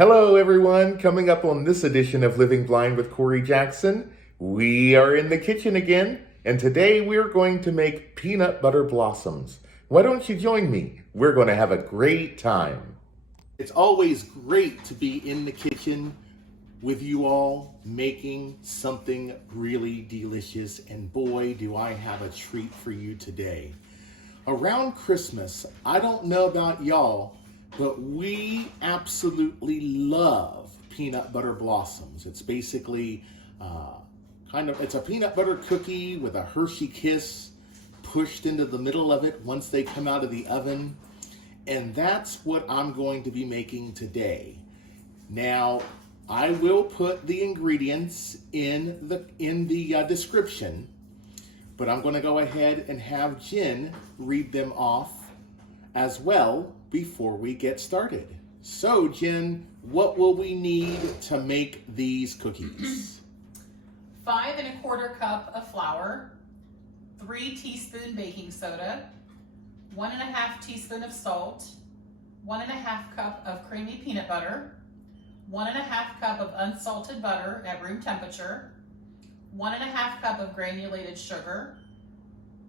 Hello everyone, coming up on this edition of Living Blind with Cory Jackson, we are in the kitchen again, and today we're going to make peanut butter blossoms. Why don't you join me? We're going to have a great time. It's always great to be in the kitchen with you all making something really delicious, and boy do I have a treat for you today. Around Christmas, I don't know about y'all, but we absolutely love peanut butter blossoms. It's basically it's a peanut butter cookie with a Hershey Kiss pushed into the middle of it once they come out of the oven. And that's what I'm going to be making today. Now, I will put the ingredients in the description, but I'm going to go ahead and have Jen read them off as well before we get started. So Jen, what will we need to make these cookies? 5 1/4 cup of flour, 3 teaspoon baking soda, 1 1/2 teaspoon of salt, 1 1/2 cup of creamy peanut butter, 1 1/2 cup of unsalted butter at room temperature, 1 1/2 cup of granulated sugar,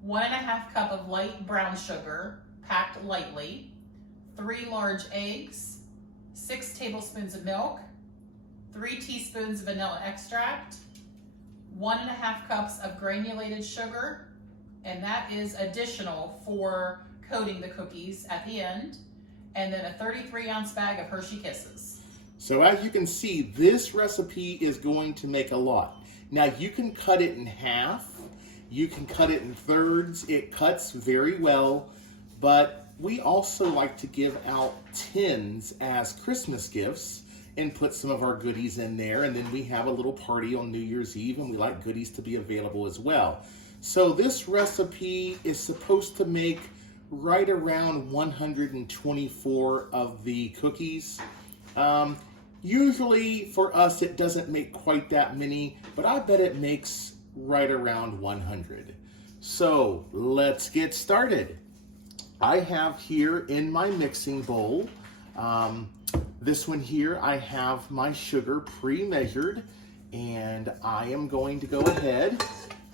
1 1/2 cup of light brown sugar packed lightly, 3 large eggs, 6 tablespoons of milk, 3 teaspoons vanilla extract, 1 1/2 cups of granulated sugar, and that is additional for coating the cookies at the end, and then a 33-ounce bag of Hershey Kisses. So as you can see, this recipe is going to make a lot. Now you can cut it in half, you can cut it in thirds, it cuts very well, but we also like to give out tins as Christmas gifts and put some of our goodies in there, and then we have a little party on New Year's Eve and we like goodies to be available as well. So this recipe is supposed to make right around 124 of the cookies. Usually for us it doesn't make quite that many, but I bet it makes right around 100. So let's get started. I have here in my mixing bowl, this one here, I have my sugar pre-measured, and I am going to go ahead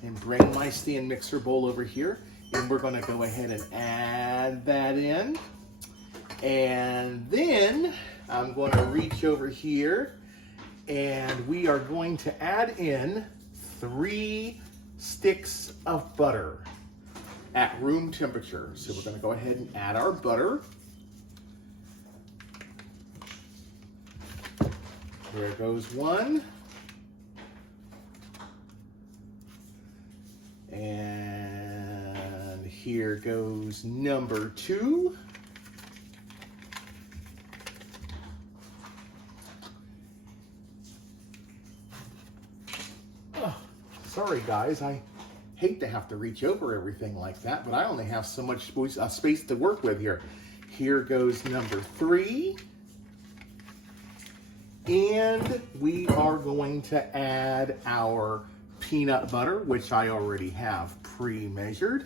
and bring my stand mixer bowl over here, and we're going to go ahead and add that in. And then I'm going to reach over here, and we are going to add in 3 sticks of butter at room temperature. So we're going to go ahead and add our butter. There goes 1. And here goes number 2. Oh, sorry guys, I hate to have to reach over everything like that, but I only have so much space to work with here. Here goes number 3. And we are going to add our peanut butter, which I already have pre-measured.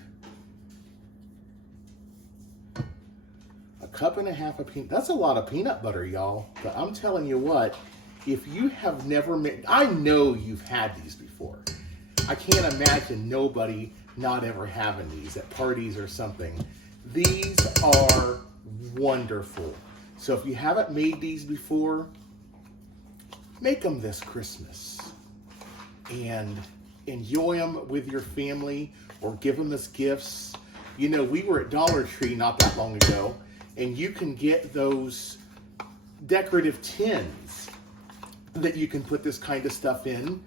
1.5 cups of peanut. That's a lot of peanut butter, y'all. But I'm telling you what, if you have never made, I know you've had these before. I can't imagine nobody not ever having these at parties or something. These are wonderful. So if you haven't made these before, make them this Christmas and enjoy them with your family or give them as gifts. You know, we were at Dollar Tree not that long ago, and you can get those decorative tins that you can put this kind of stuff in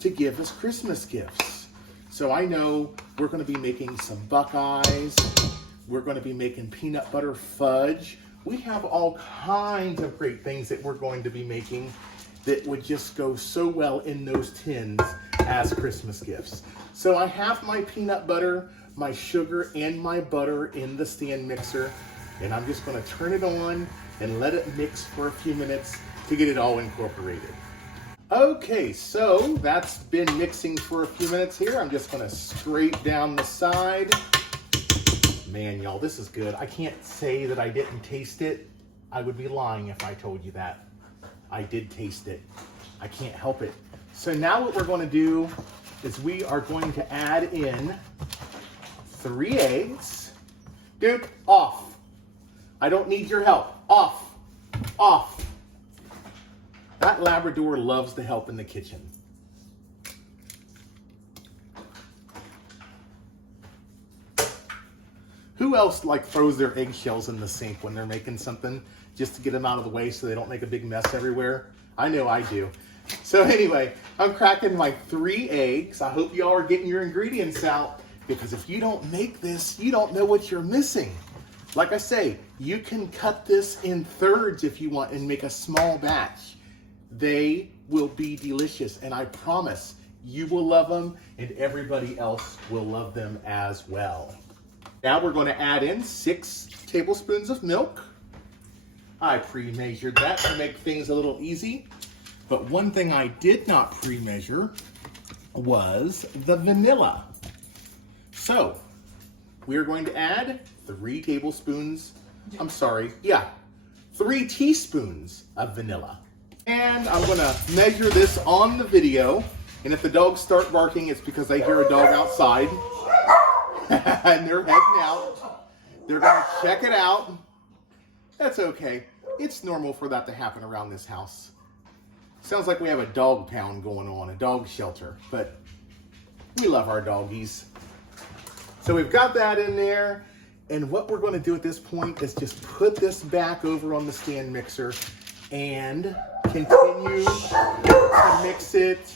to give as Christmas gifts. So I know we're going to be making some Buckeyes. We're going to be making peanut butter fudge. We have all kinds of great things that we're going to be making that would just go so well in those tins as Christmas gifts. So I have my peanut butter, my sugar, and my butter in the stand mixer, and I'm just going to turn it on and let it mix for a few minutes to get it all incorporated. Okay, so that's been mixing for a few minutes here. I'm just gonna scrape down the side. Man, y'all, this is good. I can't say that I didn't taste it. I would be lying if I told you that. I did taste it. I can't help it. So now what we're going to do is we are going to add in 3 eggs. Dude, off. I don't need your help. Off. Off. That Labrador loves to help in the kitchen. Who else like throws their eggshells in the sink when they're making something just to get them out of the way so they don't make a big mess everywhere? I know I do. So anyway, I'm cracking my 3 eggs. I hope y'all are getting your ingredients out, because if you don't make this, you don't know what you're missing. Like I say, you can cut this in thirds if you want and make a small batch. They will be delicious, and I promise you will love them and everybody else will love them as well. Now we're going to add in 6 tablespoons of milk. I pre-measured that to make things a little easy. But one thing I did not pre-measure was the vanilla. So we're going to add 3 teaspoons of vanilla. And I'm going to measure this on the video. And if the dogs start barking, it's because I hear a dog outside. And they're heading out. They're going to check it out. That's okay. It's normal for that to happen around this house. Sounds like we have a dog pound going on, a dog shelter, but we love our doggies. So we've got that in there. And what we're going to do at this point is just put this back over on the stand mixer and continue to mix it,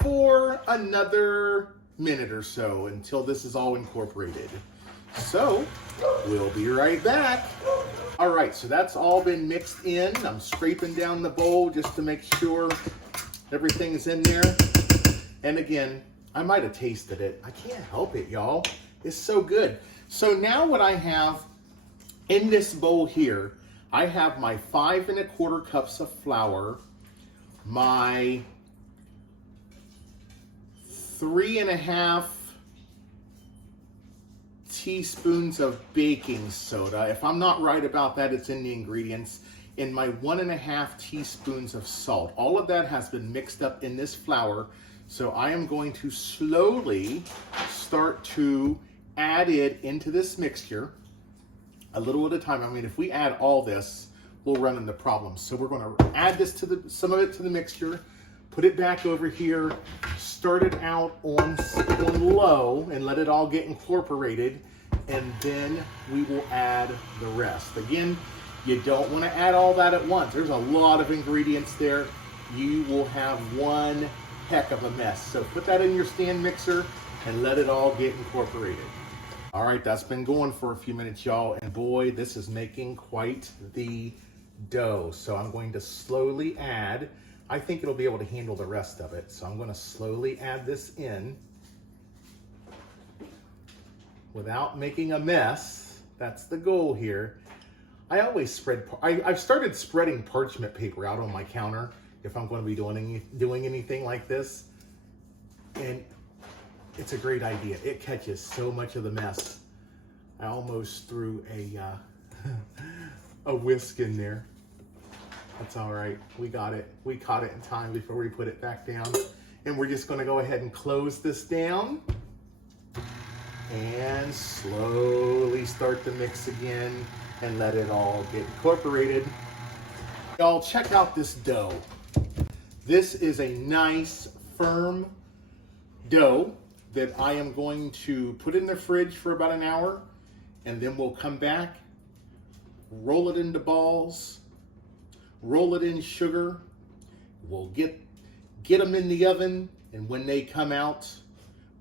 for another minute or so until this is all incorporated. So we'll be right back. All right, so that's all been mixed in. I'm scraping down the bowl just to make sure everything is in there. And again, I might have tasted it. I can't help it, y'all. It's so good. So now what I have in this bowl here, I have my 5 1/4 cups of flour, my 3 1/2 teaspoons of baking soda. If I'm not right about that, it's in the ingredients. And my 1 1/2 teaspoons of salt. All of that has been mixed up in this flour. So I am going to slowly start to add it into this mixture a little at a time. I mean, if we add all this, we'll run into problems. So we're going to add this to some of it to the mixture, put it back over here, start it out on low and let it all get incorporated, and then we will add the rest. Again, you don't want to add all that at once. There's a lot of ingredients there. You will have one heck of a mess. So put that in your stand mixer and let it all get incorporated. All right, that's been going for a few minutes, y'all, and boy, this is making quite the dough. So I'm going to slowly add. I think it'll be able to handle the rest of it. So I'm going to slowly add this in without making a mess. That's the goal here. I always spread, I've started spreading parchment paper out on my counter if I'm going to be doing anything like this. And it's a great idea. It catches so much of the mess. I almost threw a whisk in there. That's all right. We got it. We caught it in time before we put it back down. And we're just going to go ahead and close this down and slowly start the mix again and let it all get incorporated. Y'all, check out this dough. This is a nice, firm dough that I am going to put in the fridge for about an hour, and then we'll come back, roll it into balls, roll it in sugar. We'll get them in the oven, and when they come out,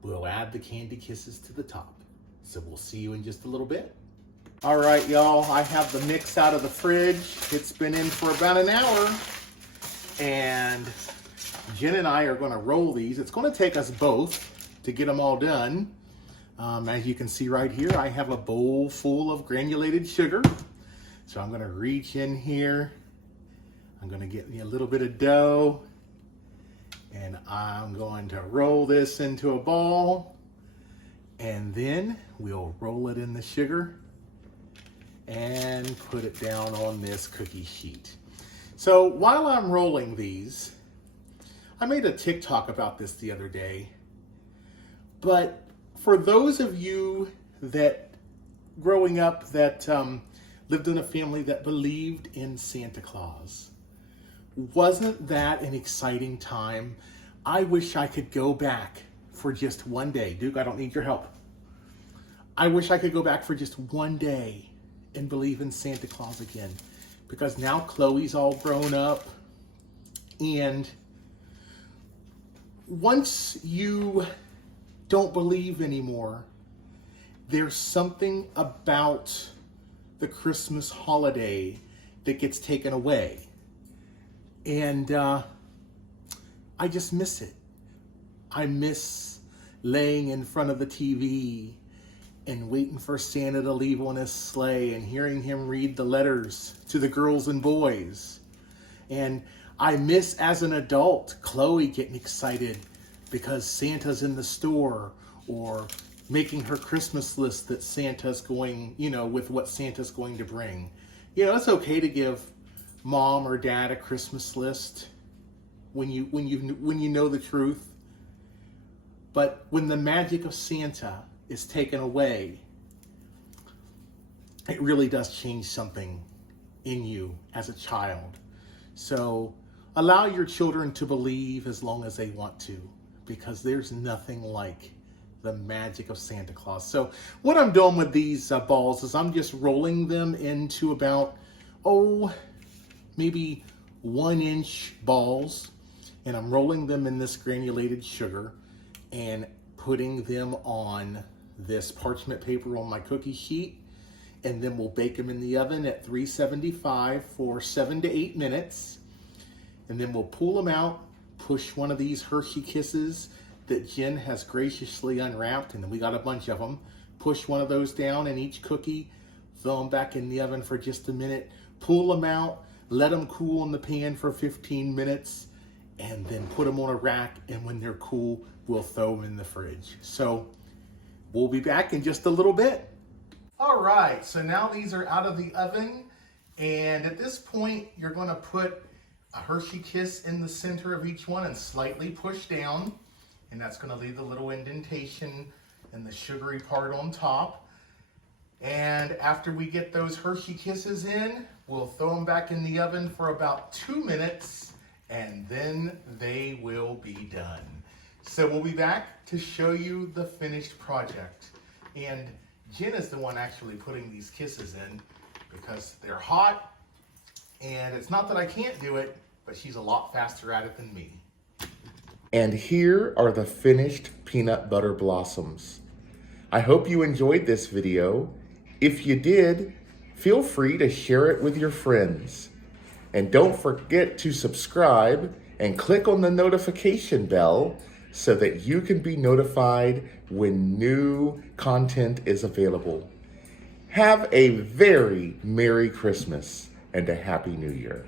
we'll add the candy kisses to the top. So we'll see you in just a little bit. All right, y'all, I have the mix out of the fridge. It's been in for about an hour, and Jen and I are going to roll these. It's going to take us both to get them all done. As you can see right here, I have a bowl full of granulated sugar. So I'm going to reach in here. I'm going to get me a little bit of dough, and I'm going to roll this into a ball, and then we'll roll it in the sugar and put it down on this cookie sheet. So while I'm rolling these, I made a TikTok about this the other day, but for those of you that growing up that lived in a family that believed in Santa Claus, wasn't that an exciting time? I wish I could go back for just one day. Duke, I don't need your help. I wish I could go back for just one day and believe in Santa Claus again, because now Chloe's all grown up, and once you don't believe anymore, there's something about the Christmas holiday that gets taken away. And I just miss it. I miss laying in front of the TV and waiting for Santa to leave on his sleigh and hearing him read the letters to the girls and boys. And I miss, as an adult, Chloe getting excited because Santa's in the store, or making her Christmas list that Santa's going, with what Santa's going to bring. It's okay to give mom or dad a Christmas list when you know the truth. But when the magic of Santa is taken away, it really does change something in you as a child. So allow your children to believe as long as they want to, because there's nothing like the magic of Santa Claus. So what I'm doing with these balls is I'm just rolling them into about, maybe 1-inch balls. And I'm rolling them in this granulated sugar and putting them on this parchment paper on my cookie sheet. And then we'll bake them in the oven at 375 for 7 to 8 minutes. And then we'll pull them out, push one of these Hershey Kisses that Jen has graciously unwrapped, and we got a bunch of them. Push one of those down in each cookie, throw them back in the oven for just a minute, pull them out, let them cool in the pan for 15 minutes, and then put them on a rack, and when they're cool, we'll throw them in the fridge. So we'll be back in just a little bit. All right, so now these are out of the oven, and at this point, you're gonna put a Hershey Kiss in the center of each one and slightly push down. And that's going to leave the little indentation and the sugary part on top. And after we get those Hershey Kisses in, we'll throw them back in the oven for about 2 minutes, and then they will be done. So we'll be back to show you the finished project. And Jen is the one actually putting these kisses in because they're hot, and it's not that I can't do it, but she's a lot faster at it than me. And here are the finished peanut butter blossoms. I hope you enjoyed this video. If you did, feel free to share it with your friends. And don't forget to subscribe and click on the notification bell so that you can be notified when new content is available. Have a very Merry Christmas and a Happy New Year.